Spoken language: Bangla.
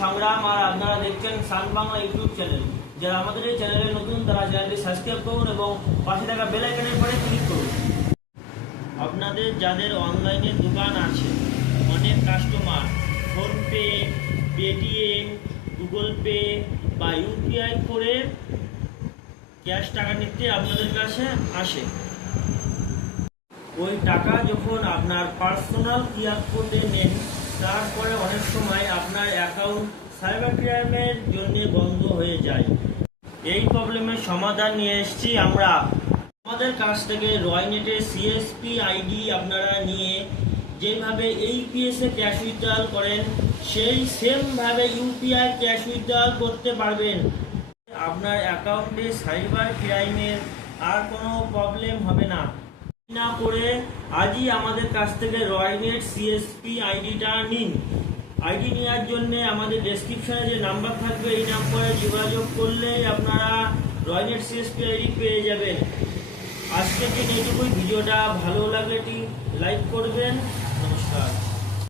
সংগ্রাম আর আপনারা দেখছেন সান বাংলা ইউটিউব চ্যানেল। যারা আমাদের এই চ্যানেলে নতুন তারা চ্যানেলটি সাবস্ক্রাইব করুন এবং পাশে থাকা বেল আইকনের পরে ক্লিক করুন। আপনাদের যাদের অনলাইনে দোকান আছে, অনেক customer PhonePe, Paytm, Google pay বা ইউপিআই করে ক্যাশ টাকা নিতে আপনাদের কাছে আসে। ওই টাকা যখন আপনার পার্সোনাল কিউআর কোডে নেন, তারপরে অনেক সময় আপনার অ্যাকাউন্ট সাইবার ক্রাইমের জন্য বন্ধ হয়ে যায়। এই প্রবলেমের সমাধান নিয়ে এসেছি আমরা। আমাদের কাছ থেকে রয়নেটের সিএসপি আইডি আপনারা নিয়ে যেভাবে এইপিএস এ ক্যাশ উইথড্রয়াল করেন, সেই সেমভাবে ইউপিআই ক্যাশ উইথড্রয়াল করতে পারবেন। আপনার অ্যাকাউন্টে সাইবার ক্রাইমের আর কোনো প্রবলেম হবে না। না করে আজই আমাদের কাছ থেকে রয়নেট সিএসপি আইডিটা নিন। আইডি নেওয়ার জন্য আমাদের ডেসক্রিপশনে যে নাম্বার থাকবে, এই নাম্বারে যোগাযোগ করলেই আপনারা রয়নেট সিএসপি আইডি পেয়ে যাবেন। আজকের জন্য এইটুকুই। ভিডিওটা ভালো লাগলে লাইক করবেন। নমস্কার।